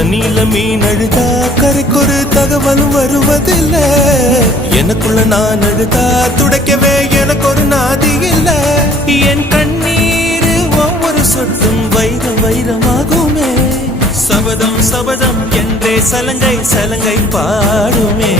தண்ணியில மீன் அழுதா கரைக்கொரு தகவலும் வருவதில்லை. எனக்குள்ள நான் அழுதா துடைக்கவே எனக்கு ஒரு நாதி இல்லை. என் கண்ணீர் ஒவ்வொரு சொட்டும் வைரம் வைரமாகுமே. சபதம் சபதம் என்றே சலங்கை சலங்கை பாடுமே.